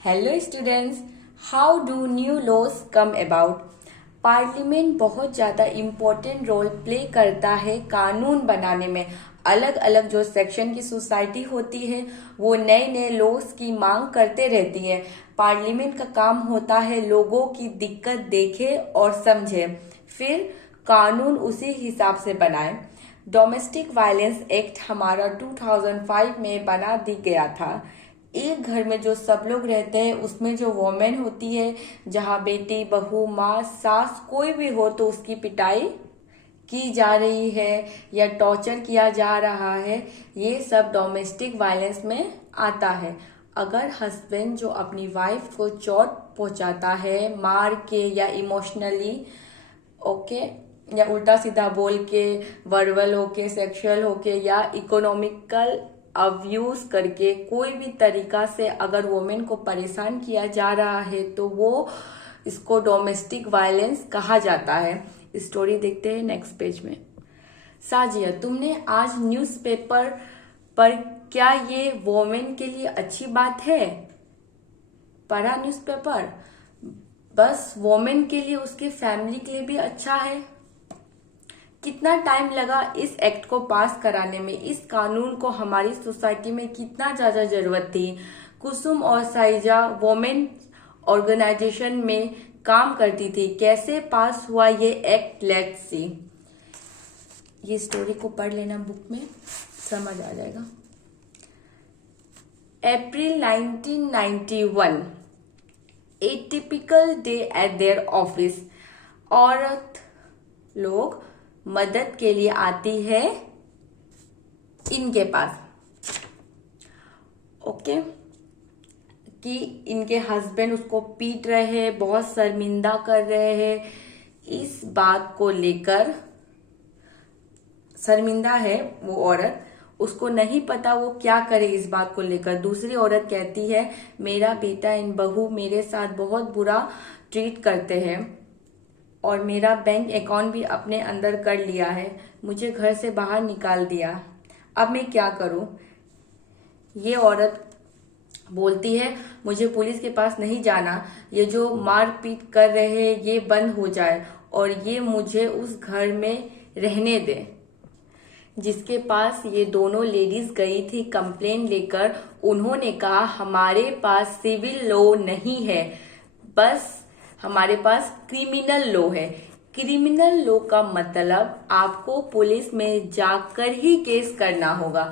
Hello students, how do new laws come about. Parliament बहुत ज़्यादा important role play करता है कानून बनाने में। अलग अलग जो सेक्शन की सोसाइटी होती है वो नए नए लॉज की मांग करते रहती है। पार्लियामेंट का काम होता है लोगों की दिक्कत देखे और समझे, फिर कानून उसी हिसाब से बनाए। डोमेस्टिक वायलेंस एक्ट हमारा 2005 में बना दी गया था। एक घर में जो सब लोग रहते हैं उसमें जो वोमेन होती है, जहाँ बेटी, बहू, माँ, सास कोई भी हो तो उसकी पिटाई की जा रही है या टॉर्चर किया जा रहा है, ये सब डोमेस्टिक वायलेंस में आता है। अगर हस्बैंड जो अपनी वाइफ को चोट पहुंचाता है मार के या इमोशनली, ओके, या उल्टा सीधा बोल के, वर्बल होके, सेक्सुअल होके या इकोनॉमिकल अब्यूज करके कोई भी तरीका से अगर वुमेन को परेशान किया जा रहा है तो वो इसको डोमेस्टिक वायलेंस कहा जाता है। स्टोरी देखते हैं नेक्स्ट पेज में। साजिया, तुमने आज न्यूज़पेपर पर क्या ये वुमेन के लिए अच्छी बात है पढ़ा न्यूज़पेपर? बस वुमेन के लिए, उसके फैमिली के लिए भी अच्छा है। कितना टाइम लगा इस एक्ट को पास कराने में? इस कानून को हमारी सोसाइटी में कितना ज्यादा जरूरत थी। कुसुम और साइजा वुमेन ऑर्गेनाइजेशन में काम करती थी। कैसे पास हुआ ये एक्ट, लेट्स सी। ये स्टोरी को पढ़ लेना, बुक में समझ आ जाएगा। अप्रैल 1991, ए typical day at their office. औरत लोग मदद के लिए आती है इनके पास, ओके, कि इनके हस्बैंड उसको पीट रहे हैं, बहुत शर्मिंदा कर रहे हैं। इस बात को लेकर शर्मिंदा है वो औरत, उसको नहीं पता वो क्या करे। इस बात को लेकर दूसरी औरत कहती है, मेरा बेटा इन बहू मेरे साथ बहुत बुरा ट्रीट करते हैं और मेरा बैंक अकाउंट भी अपने अंदर कर लिया है, मुझे घर से बाहर निकाल दिया, अब मैं क्या करूं। ये औरत बोलती है, मुझे पुलिस के पास नहीं जाना, ये जो मारपीट कर रहे हैं ये बंद हो जाए और ये मुझे उस घर में रहने दे। जिसके पास ये दोनों लेडीज गई थी कंप्लेन लेकर, उन्होंने कहा हमारे पास सिविल लॉ नहीं है, बस हमारे पास क्रिमिनल लॉ है। क्रिमिनल लॉ का मतलब आपको पुलिस में जाकर ही केस करना होगा,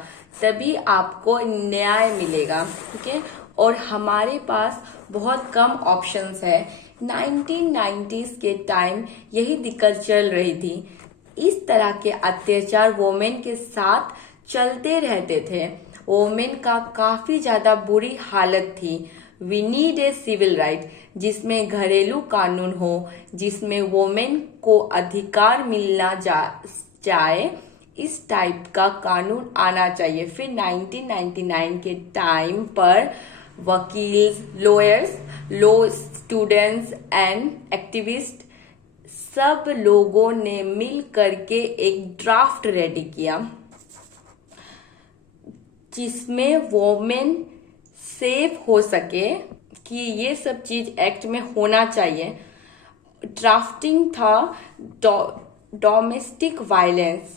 तभी आपको न्याय मिलेगा, ठीक है। और हमारे पास बहुत कम ऑप्शंस है। 1990s के टाइम यही दिक्कत चल रही थी। इस तरह के अत्याचार वोमेन के साथ चलते रहते थे। वोमेन का काफी ज्यादा बुरी हालत थी। We need a civil right, जिसमें घरेलू कानून हो, जिसमें वोमेन को अधिकार मिलना जाए, इस टाइप का कानून आना चाहिए। फिर 1999 के टाइम पर वकील, lawyers, law students and activist सब लोगों ने मिल करके एक ड्राफ्ट रेडी किया जिसमें वोमेन सेफ हो सके कि ये सब चीज एक्ट में होना चाहिए। ड्राफ्टिंग था domestic violence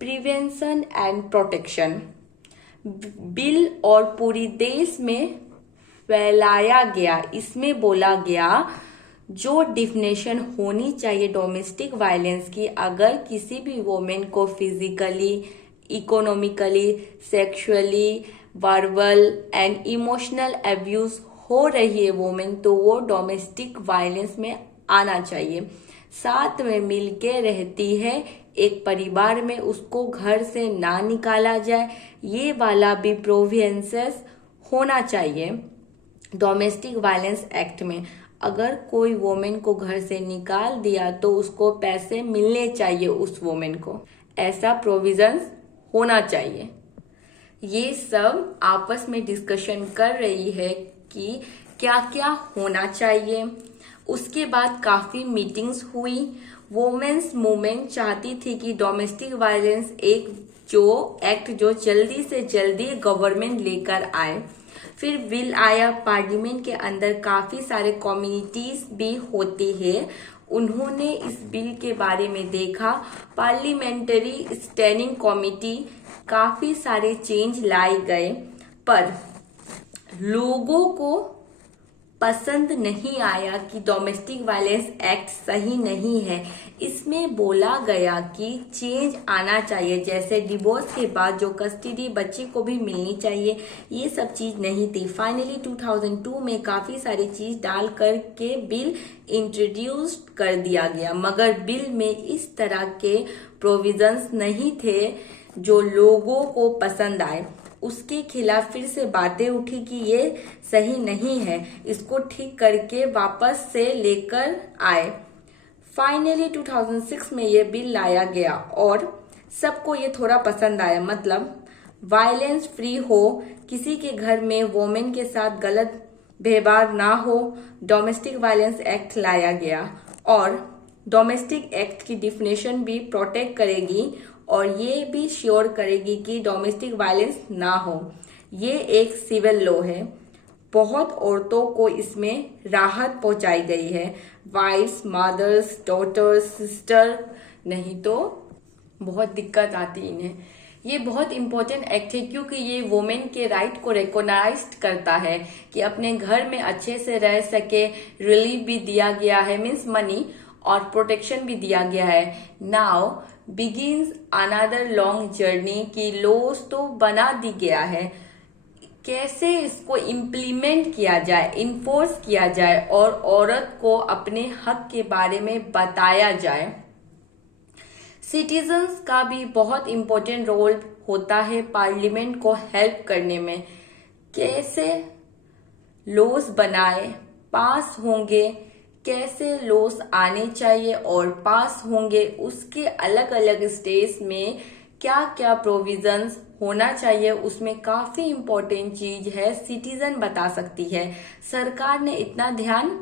prevention and protection bill और पूरी देश में फैलाया गया। इसमें बोला गया जो डिफिनेशन होनी चाहिए डोमेस्टिक वायलेंस की, अगर किसी भी वोमेन को physically, economically, sexually, verbal and emotional abuse हो रही है वोमेन, तो वो डोमेस्टिक वायलेंस में आना चाहिए। साथ में मिलके रहती है एक परिवार में, उसको घर से ना निकाला जाए, ये वाला भी प्रोविजेंस होना चाहिए डोमेस्टिक वायलेंस एक्ट में। अगर कोई वोमेन को घर से निकाल दिया तो उसको पैसे मिलने चाहिए उस वोमेन को, ऐसा प्रोविजंस होना चाहिए। ये सब आपस में डिस्कशन कर रही है कि क्या क्या होना चाहिए। उसके बाद काफी मीटिंग्स हुई। वोमेन्स मूवमेंट चाहती थी कि डोमेस्टिक वायलेंस एक जो एक्ट जो जल्दी से जल्दी गवर्नमेंट लेकर आए। फिर बिल आया, पार्लियामेंट के अंदर काफी सारे कम्युनिटीज भी होती है, उन्होंने इस बिल के बारे में देखा। पार्लियामेंट्री स्टैंडिंग कमेटी काफी सारे चेंज लाए गए, पर लोगों को पसंद नहीं आया कि डोमेस्टिक वायलेंस एक्ट सही नहीं है। इसमें बोला गया कि चेंज आना चाहिए, जैसे डिवोर्स के बाद जो कस्टडी बच्चे को भी मिलनी चाहिए, ये सब चीज नहीं थी। फाइनली 2002 में काफी सारी चीज डाल कर के बिल इंट्रोड्यूस कर दिया गया, मगर बिल में इस तरह के प्रोविजंस नहीं थे जो लोगों को पसंद आए। उसके खिलाफ फिर से बातें उठी कि ये सही नहीं है, इसको ठीक करके वापस से लेकर आए। फाइनली 2006 में ये बिल लाया गया और सबको ये थोड़ा पसंद आया, मतलब वायलेंस फ्री हो, किसी के घर में वोमेन के साथ गलत व्यवहार ना हो। डोमेस्टिक वायलेंस एक्ट लाया गया और डोमेस्टिक एक्ट की डिफिनेशन भी प्रोटेक्ट करेगी और ये भी श्योर करेगी कि डोमेस्टिक वायलेंस ना हो। ये एक सिविल लॉ है, बहुत औरतों को इसमें राहत पहुंचाई गई है, वाइफ्स, मदर्स, डॉटर्स, सिस्टर, नहीं तो बहुत दिक्कत आती इन्हें। ये बहुत इंपॉर्टेंट एक्ट है क्योंकि ये वुमेन के राइट को रिकॉग्नाइज करता है कि अपने घर में अच्छे से रह सके। रिलीफ भी दिया गया है, मीन्स मनी, और प्रोटेक्शन भी दिया गया है। Now begins another long journey की लॉज तो बना दी गया है, कैसे इसको इम्प्लीमेंट किया जाए, इन्फोर्स किया जाए और औरत को अपने हक के बारे में बताया जाए। सिटीजन्स का भी बहुत इम्पोर्टेंट रोल होता है पार्लियामेंट को हेल्प करने में। कैसे लॉज बनाए, पास होंगे, कैसे लॉस आने चाहिए और पास होंगे, उसके अलग अलग स्टेज में क्या क्या प्रोविजंस होना चाहिए, उसमें काफी इम्पोर्टेंट चीज है, सिटीजन बता सकती है। सरकार ने इतना ध्यान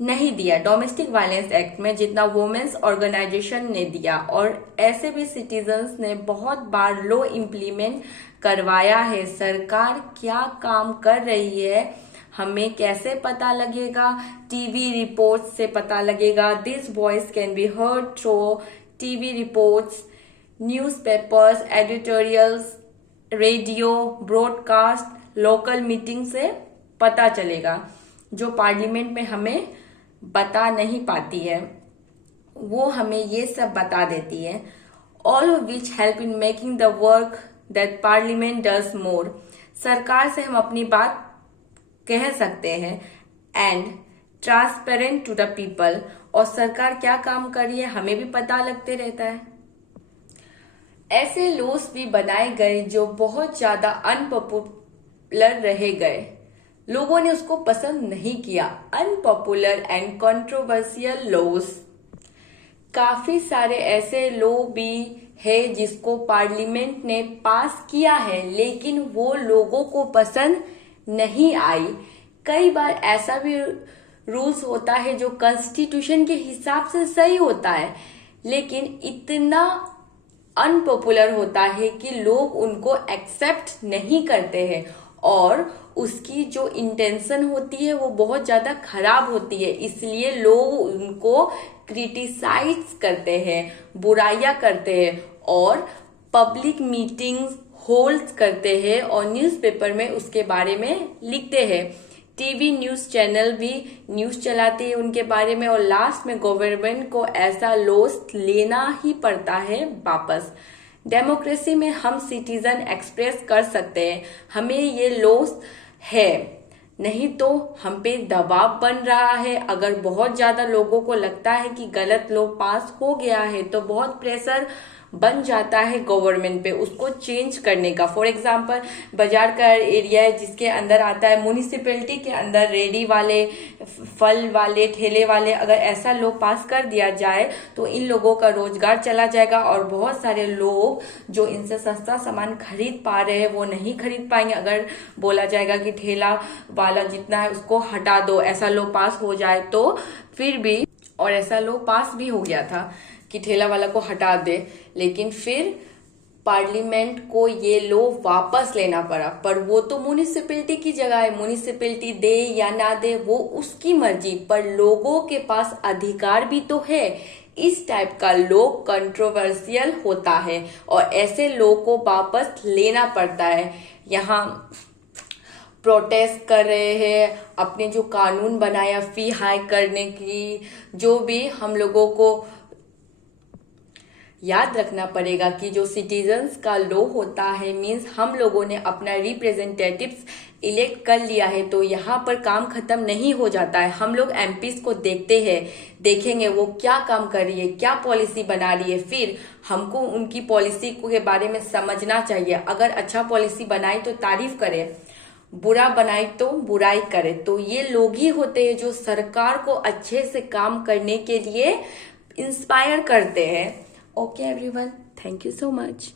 नहीं दिया डोमेस्टिक वायलेंस एक्ट में जितना वुमेन्स ऑर्गेनाइजेशन ने दिया, और ऐसे भी सिटीजन्स ने बहुत बार लॉ इम्प्लीमेंट करवाया है। सरकार क्या काम कर रही है हमें कैसे पता लगेगा? टीवी रिपोर्ट्स से पता लगेगा। This voice can be heard through TV reports, newspapers, editorials, radio broadcast, local meeting से पता चलेगा, जो पार्लियामेंट में हमें बता नहीं पाती है, वो हमें ये सब बता देती है। All of which help in making the work that parliament does more. सरकार से हम अपनी बात कह सकते हैं and transparent to the people, और सरकार क्या काम कर रही है हमें भी पता लगते रहता है। ऐसे लॉज भी बनाए गए जो बहुत ज्यादा अनपॉपुलर रह गए, लोगों ने उसको पसंद नहीं किया। अनपॉपुलर एंड कंट्रोवर्शियल लॉज, काफी सारे ऐसे लॉ भी है जिसको पार्लियामेंट ने पास किया है लेकिन वो लोगों को पसंद नहीं आई। कई बार ऐसा भी रूल्स होता है जो कॉन्स्टिट्यूशन के हिसाब से सही होता है लेकिन इतना अनपॉपुलर होता है कि लोग उनको एक्सेप्ट नहीं करते हैं और उसकी जो इंटेंशन होती है वो बहुत ज्यादा खराब होती है, इसलिए लोग उनको क्रिटिसाइज करते हैं, बुराइयां करते हैं और पब्लिक मीटिंग्स होल्ड करते हैं और न्यूज़पेपर में उसके बारे में लिखते हैं। टीवी न्यूज चैनल भी न्यूज चलाते हैं उनके बारे में और लास्ट में गवर्नमेंट को ऐसा लॉस लेना ही पड़ता है वापस। डेमोक्रेसी में हम सिटीजन एक्सप्रेस कर सकते हैं हमें ये लॉस है, नहीं तो हम पे दबाव बन रहा है। अगर बहुत ज्यादा लोगों को लगता है कि गलत लॉ पास हो गया है तो बहुत प्रेशर बन जाता है गवर्नमेंट पे उसको चेंज करने का। फॉर एग्जांपल बाजार का एरिया है जिसके अंदर आता है म्यूनिसिपैलिटी के अंदर रेडी वाले, फल वाले, ठेले वाले, अगर ऐसा लॉ पास कर दिया जाए तो इन लोगों का रोजगार चला जाएगा और बहुत सारे लोग जो इनसे सस्ता सामान खरीद पा रहे हैं वो नहीं खरीद पाएंगे। अगर बोला जाएगा कि ठेला वाला जितना है उसको हटा दो, ऐसा लॉ पास हो जाए तो फिर भी, और ऐसा लॉ पास भी हो गया था कि ठेला वाला को हटा दे, लेकिन फिर पार्लियामेंट को ये लो वापस लेना पड़ा, पर वो तो म्यूनिसिपैलिटी की जगह है, म्यूनिसिपैलिटी दे या ना दे वो उसकी मर्जी, पर लोगों के पास अधिकार भी तो है। इस टाइप का लो कंट्रोवर्शियल होता है और ऐसे लो को वापस लेना पड़ता है। यहाँ प्रोटेस्ट कर रहे हैं अपने जो कानून बनाया फी हाई करने की, जो भी हम लोगों को याद रखना पड़ेगा कि जो सिटीजन्स का लो होता है मीन्स हम लोगों ने अपना रिप्रेजेंटेटिव्स इलेक्ट कर लिया है, तो यहाँ पर काम खत्म नहीं हो जाता है। हम लोग एमपीज को देखते हैं, देखेंगे वो क्या काम कर रही है, क्या पॉलिसी बना रही है, फिर हमको उनकी पॉलिसी के बारे में समझना चाहिए। अगर अच्छा पॉलिसी बनाई तो तारीफ करें, बुरा बनाई तो बुराई करे। तो ये लोग ही होते हैं जो सरकार को अच्छे से काम करने के लिए इंस्पायर करते हैं। Okay everyone, thank you so much.